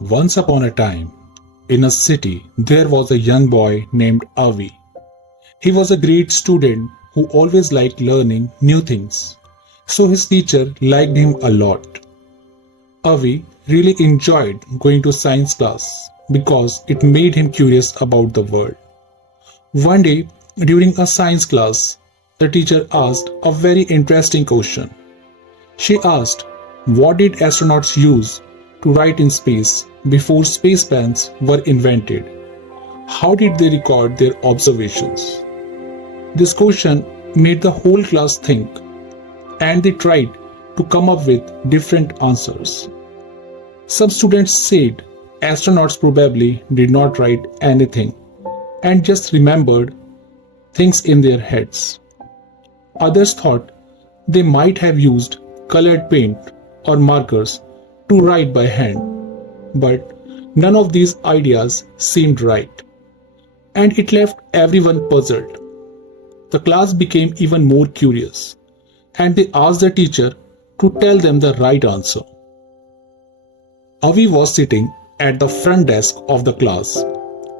Once upon a time, in a city, there was a young boy named Avi. He was a great student who always liked learning new things, so his teacher liked him a lot. Avi really enjoyed going to science class because it made him curious about the world. One day, during a science class, the teacher asked a very interesting question. She asked, what did astronauts use to write in space before space pens were invented? How did they record their observations? This question made the whole class think, and they tried to come up with different answers. Some students said astronauts probably did not write anything and just remembered things in their heads. Others thought they might have used colored paint or markers to write by hand, but none of these ideas seemed right, and it left everyone puzzled. The class became even more curious, and they asked the teacher to tell them the right answer. Avi was sitting at the front desk of the class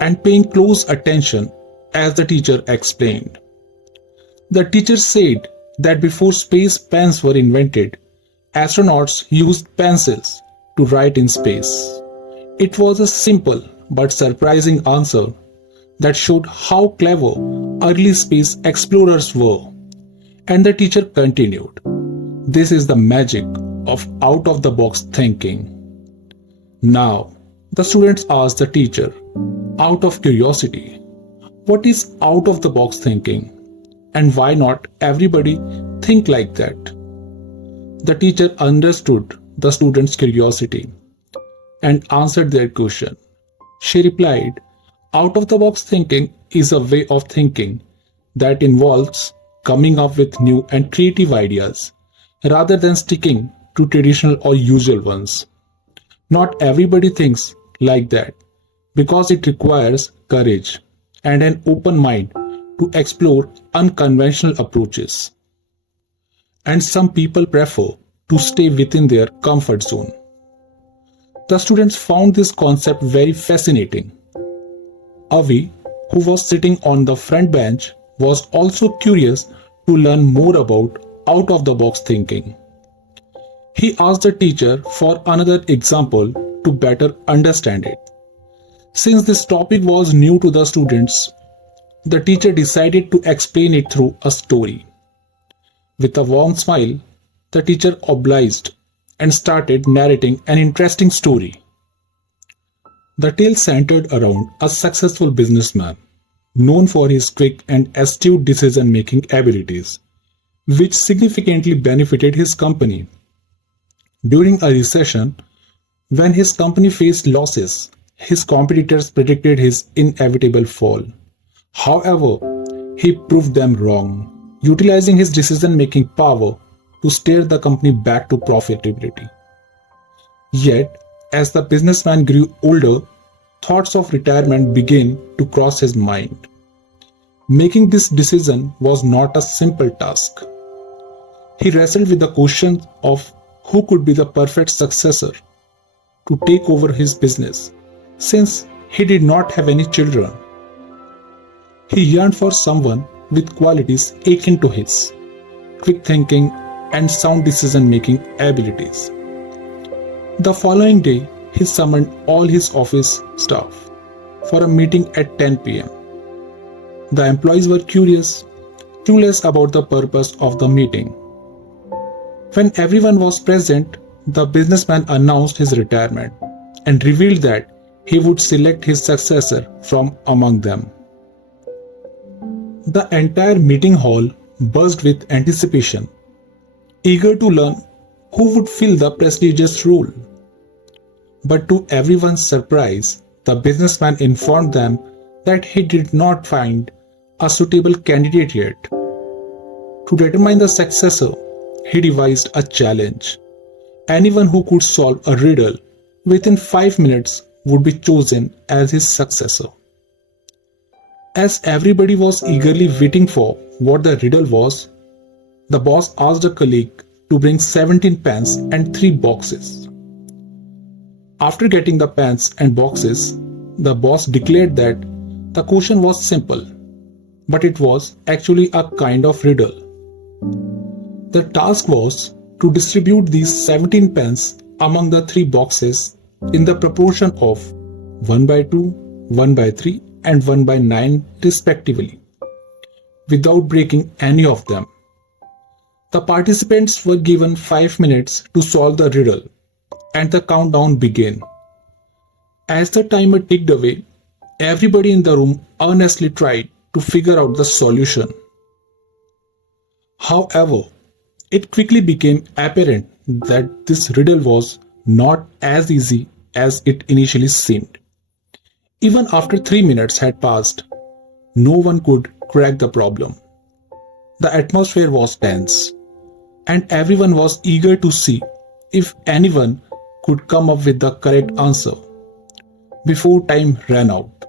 and paying close attention as the teacher explained. The teacher said that before space pens were invented, astronauts used pencils to write in space. It was a simple but surprising answer that showed how clever early space explorers were. And the teacher continued, "This is the magic of out of the box thinking." Now, the students asked the teacher, out of curiosity, what is out of the box thinking? And why not everybody think like that? The teacher understood the students' curiosity and answered their question. She replied, out of the box thinking is a way of thinking that involves coming up with new and creative ideas rather than sticking to traditional or usual ones. Not everybody thinks like that because it requires courage and an open mind to explore unconventional approaches. And some people prefer to stay within their comfort zone. The students found this concept very fascinating. Avi, who was sitting on the front bench, was also curious to learn more about out of the box thinking. He asked the teacher for another example to better understand it. Since this topic was new to the students, the teacher decided to explain it through a story. With a warm smile, the teacher obliged and started narrating an interesting story. The tale centered around a successful businessman known for his quick and astute decision-making abilities, which significantly benefited his company. During a recession, when his company faced losses, his competitors predicted his inevitable fall. However, he proved them wrong, utilizing his decision-making power to steer the company back to profitability. Yet, as the businessman grew older, thoughts of retirement began to cross his mind. Making this decision was not a simple task. He wrestled with the question of who could be the perfect successor to take over his business, since he did not have any children. He yearned for someone with qualities akin to his: quick thinking and sound decision-making abilities. The following day, he summoned all his office staff for a meeting at 10 p.m. The employees were curious, clueless about the purpose of the meeting. When everyone was present, the businessman announced his retirement and revealed that he would select his successor from among them. The entire meeting hall buzzed with anticipation, eager to learn who would fill the prestigious role. But to everyone's surprise, the businessman informed them that he did not find a suitable candidate yet. To determine the successor, he devised a challenge. Anyone who could solve a riddle within 5 minutes would be chosen as his successor. As everybody was eagerly waiting for what the riddle was, the boss asked a colleague to bring 17 pens and 3 boxes. After getting the pens and boxes, the boss declared that the question was simple, but it was actually a kind of riddle. The task was to distribute these 17 pens among the three boxes in the proportion of 1 by 2, 1 by 3, and 1 by 9 respectively, without breaking any of them. The participants were given 5 minutes to solve the riddle, and the countdown began. As the timer ticked away, everybody in the room earnestly tried to figure out the solution. However, it quickly became apparent that this riddle was not as easy as it initially seemed. Even after 3 minutes had passed, no one could crack the problem. The atmosphere was tense, and everyone was eager to see if anyone could come up with the correct answer before time ran out.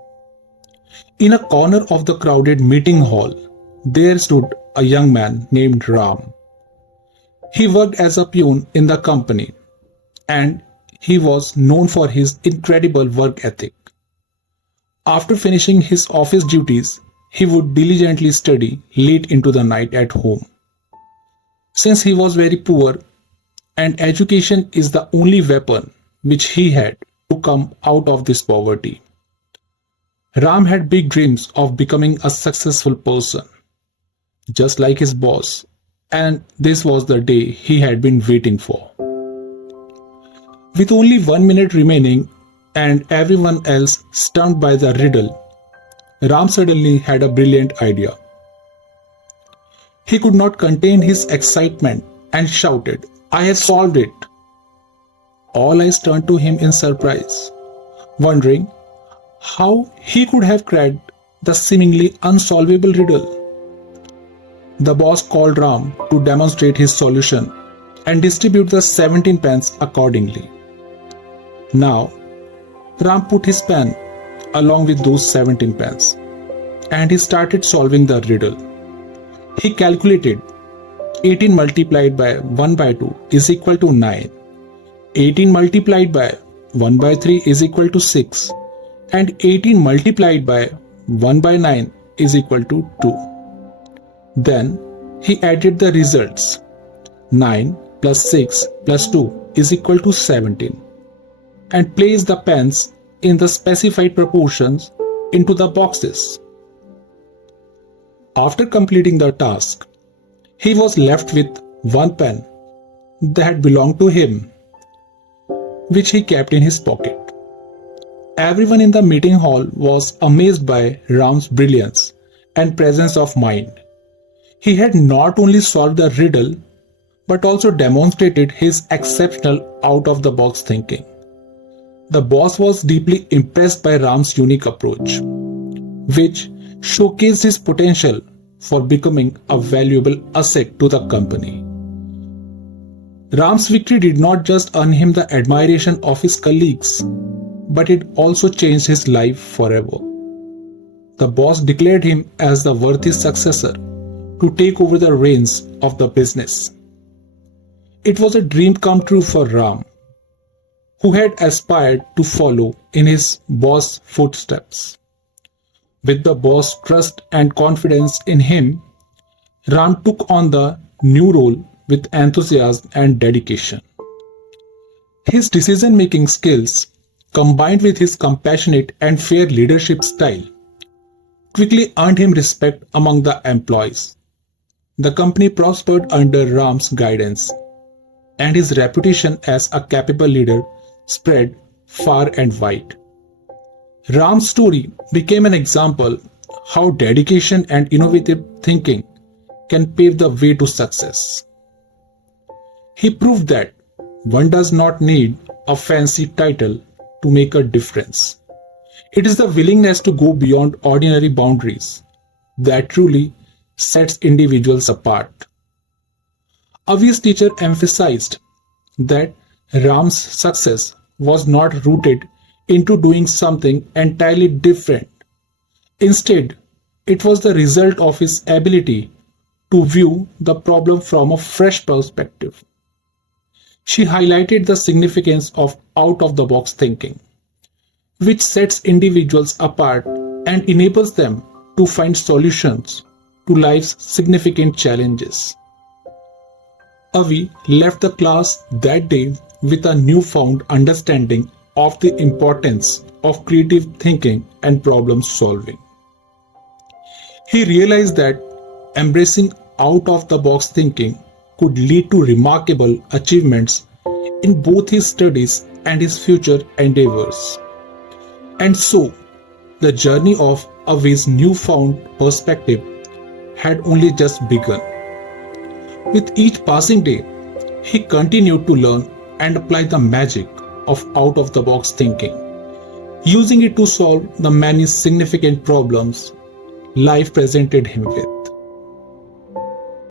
In a corner of the crowded meeting hall, there stood a young man named Ram. He worked as a peon in the company, and he was known for his incredible work ethic. After finishing his office duties, he would diligently study late into the night at home. Since he was very poor, and education is the only weapon which he had to come out of this poverty, Ram had big dreams of becoming a successful person, just like his boss, and this was the day he had been waiting for. With only 1 minute remaining and everyone else stunned by the riddle, Ram suddenly had a brilliant idea. He could not contain his excitement and shouted, "I have solved it!" All eyes turned to him in surprise, wondering how he could have cracked the seemingly unsolvable riddle. The boss called Ram to demonstrate his solution and distribute the 17 pens accordingly. Now, Ram put his pen along with those 17 pens, and he started solving the riddle. He calculated 18 multiplied by 1 by 2 is equal to 9, 18 multiplied by 1 by 3 is equal to 6, and 18 multiplied by 1 by 9 is equal to 2. Then he added the results. 9 plus 6 plus 2 is equal to 17, and placed the pens in the specified proportions into the boxes. After completing the task, he was left with one pen that belonged to him, which he kept in his pocket. Everyone in the meeting hall was amazed by Ram's brilliance and presence of mind. He had not only solved the riddle, but also demonstrated his exceptional out-of-the-box thinking. The boss was deeply impressed by Ram's unique approach, which showcased his potential for becoming a valuable asset to the company. Ram's victory did not just earn him the admiration of his colleagues, but it also changed his life forever. The boss declared him as the worthy successor to take over the reins of the business. It was a dream come true for Ram, who had aspired to follow in his boss' footsteps. With the boss' trust and confidence in him, Ram took on the new role with enthusiasm and dedication. His decision-making skills, combined with his compassionate and fair leadership style, quickly earned him respect among the employees. The company prospered under Ram's guidance, and his reputation as a capable leader spread far and wide. Ram's story became an example how dedication and innovative thinking can pave the way to success. He proved that one does not need a fancy title to make a difference. It is the willingness to go beyond ordinary boundaries that truly sets individuals apart. Avi's teacher emphasized that Ram's success was not rooted into doing something entirely different. Instead, it was the result of his ability to view the problem from a fresh perspective. She highlighted the significance of out of the box thinking, which sets individuals apart and enables them to find solutions to life's significant challenges. Avi left the class that day with a newfound understanding of the importance of creative thinking and problem solving. He realized that embracing out of the box thinking could lead to remarkable achievements in both his studies and his future endeavors. And so, the journey of Avi's newfound perspective had only just begun. With each passing day, he continued to learn and apply the magic of out of the box thinking, using it to solve the many significant problems life presented him with.